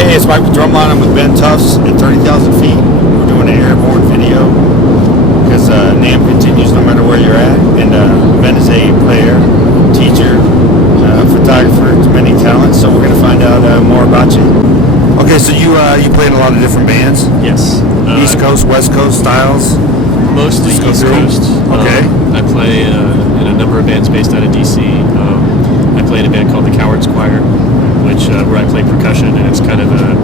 Hey, it's Mike with DRUMline. I'm with Ben Tufts at 30,000 feet. We're doing an airborne video because NAMM continues no matter where you're at. And Ben is a player, teacher, photographer, many talents. So we're going to find out more about you. Okay, so you play in a lot of different bands? Yes. East Coast, West Coast styles? Mostly East Coast. Okay. I play in a number of bands based out of DC. I play in a band called the Cowards Choir, which where I play percussion, and it's kind of a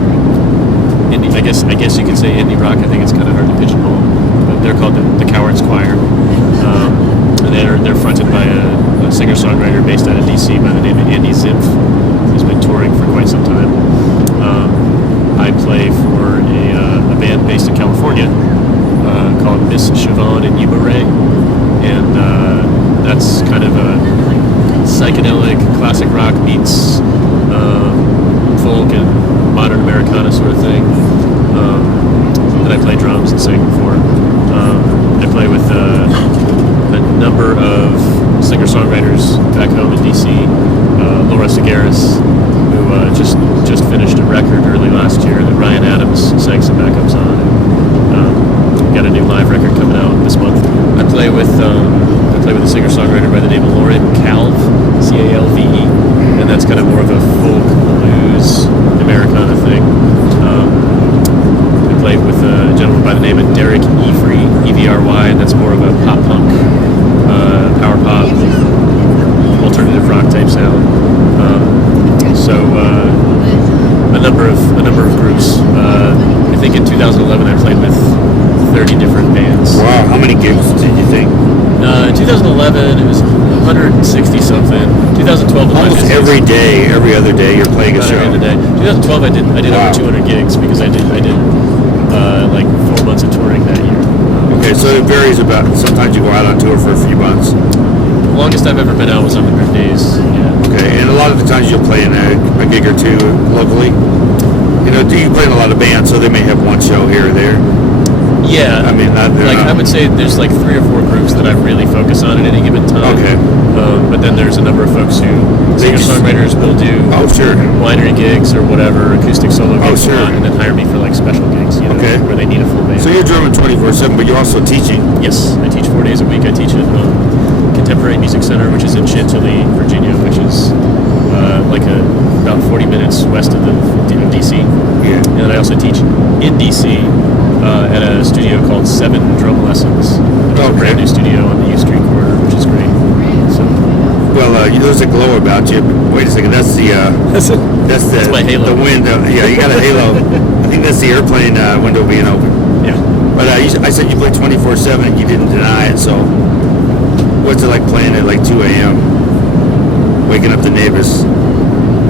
indie. I guess you could say indie rock. I think it's kind of hard to pigeonhole, but they're called the Cowards Choir, and they're fronted by a singer-songwriter based out of DC by the name of Andy Zimpf, who's been touring for quite some time. I play for a band based in California called Miss Siobhan and Yuba Ray, and that's kind of a psychedelic classic rock meets folk and modern Americana sort of thing that I play drums and sing for. I play with a number of singer-songwriters back home in DC. Laura Segaris, who just finished a record early last year that Ryan Adams sang some backups on. Got a new live record coming out this month. I play with a singer-songwriter by the name of Lauren Calve, C-A-L-V-E, and that's kind of more of a folk blues Americana thing. I play with a gentleman by the name of Derek Evry, E-V-R-Y, and that's more of a pop punk, power pop, alternative rock type sound. A number of groups. I think in 2011 I played with 30 different bands. Wow, how many gigs did you think? In 2011 it was 160 something. 2012 was almost every day, every other day you're playing a show. Every other day. 2012 I did Wow. over 200 gigs because I did like 4 months of touring that year. Okay, so it varies about. Sometimes you go out on tour for a few months. The longest I've ever been out was 100 days. Yeah. Okay, and a lot of the times you'll play in a gig or two locally. You know, do you play in a lot of bands, so they may have one show here or there? Yeah, I mean, I would say there's like 3 or 4 groups that I really focus on at any given time. Okay. But then there's a number of folks who singer-songwriters will do winery gigs or whatever, acoustic solo gigs, and then hire me for like special gigs, you know, where they need a full band. So you're drumming 24/7, but you're also teaching. Yes, I teach 4 days a week. I teach at Contemporary Music Center, which is in Chantilly, Virginia, which is about 40 minutes west of DC. Yeah. And I also teach in DC at a studio called 7 Drum Lessons. It's a brand new studio on the U Street corridor, which is great. So, well, there's a glow about you. Wait a second, that's my halo. The window. Yeah, you got a halo. I think that's the airplane window being open. Yeah. But I said you play 24/7, and you didn't deny it. So, what's it like playing at like 2 a.m., waking up the neighbors?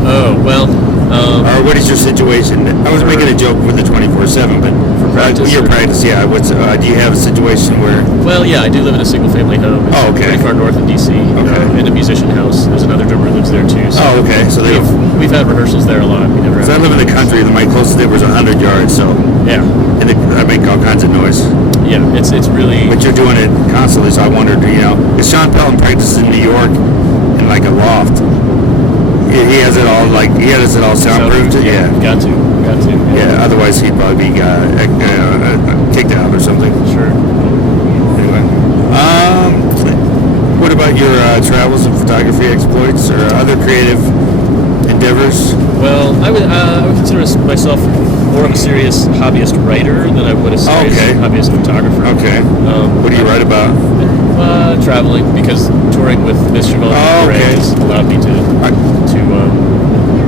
Oh well. Or what is your situation? I was making a joke with the 24/7, but for practice, your practice, yeah. What's do you have a situation where? Well, yeah, I do live in a single-family home. Oh, okay. Pretty far north of DC. In a musician house. There's another drummer who lives there too. So okay. So we've had rehearsals there a lot. We never. I live in the country, and my closest neighbor is 100 yards. So yeah, and I make all kinds of noise. Yeah, it's really. But you're doing it constantly, so I wondered, is Sean Pelton practices in New York in like a loft? He has it all soundproofed. Yeah, got to. Yeah, otherwise he'd probably be kicked out or something. Sure. Anyway, what about your travels and photography exploits or other creative endeavors? Well, I would consider myself more of a serious hobbyist writer than I would a serious hobbyist photographer. Okay. What do you write about? Traveling, because touring with Miss Siobhan has allowed me to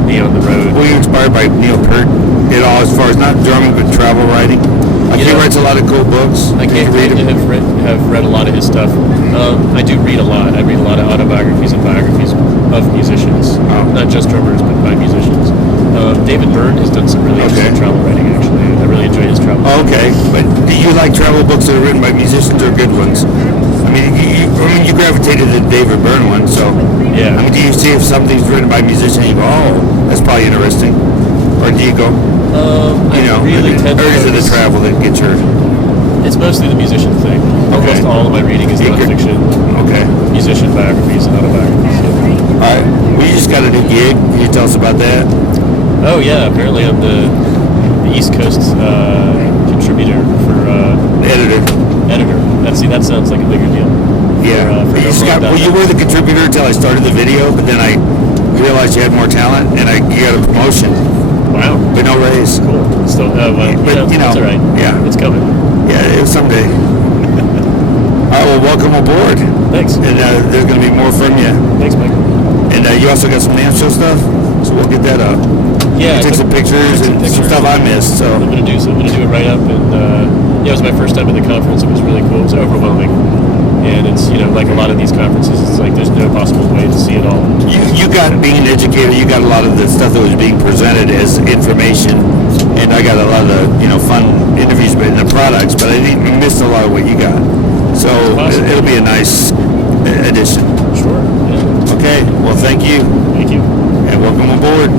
be on the road. Were you inspired by Neil Peart at all, as far as not drumming but travel writing? He writes a lot of cool books. I can't read have read a lot of his stuff. I do read a lot. I read a lot of autobiographies and biographies of musicians, not just drummers, but by musicians. David Byrne has done some really interesting travel writing, actually. I really enjoy his travel. Okay, but do you like travel books that are written by musicians or good ones? I mean, you gravitated to the David Byrne one, so yeah. I mean, do you see if something's written by a musician and you go, oh, that's probably interesting, or do you go, or is it the travel that gets your? It's mostly the musician thing. Almost all of my reading is nonfiction. Okay. Musician biographies and autobiographies. All right. We just got a new gig. Can you tell us about that? Oh yeah, apparently I'm the East Coast contributor for Editor. editor. That sounds like a bigger deal. Yeah. For You were the contributor until I started the video, but then I realized you had more talent, and you got a promotion, Wow. but no raise. Cool. Still, well, But, that's all right. yeah. It's coming. Yeah, it was someday. All right, well, welcome aboard. Thanks. And there's going to be more from you. Thanks, Mike. And you also got some NAMM show stuff, so we'll get that up. Yeah, You took some pictures and some stuff I missed, so. I'm gonna do a write up, and yeah, it was my first time at the conference. It was really cool. It was overwhelming, and it's like a lot of these conferences, it's like there's no possible way to see it all. You got, being an educator, you got a lot of the stuff that was being presented as information, and I got a lot of the fun interviews in the products, but I missed a lot of what you got. So it'll be a nice addition. Sure. Yeah. Okay, well, thank you, Thank you. and welcome aboard.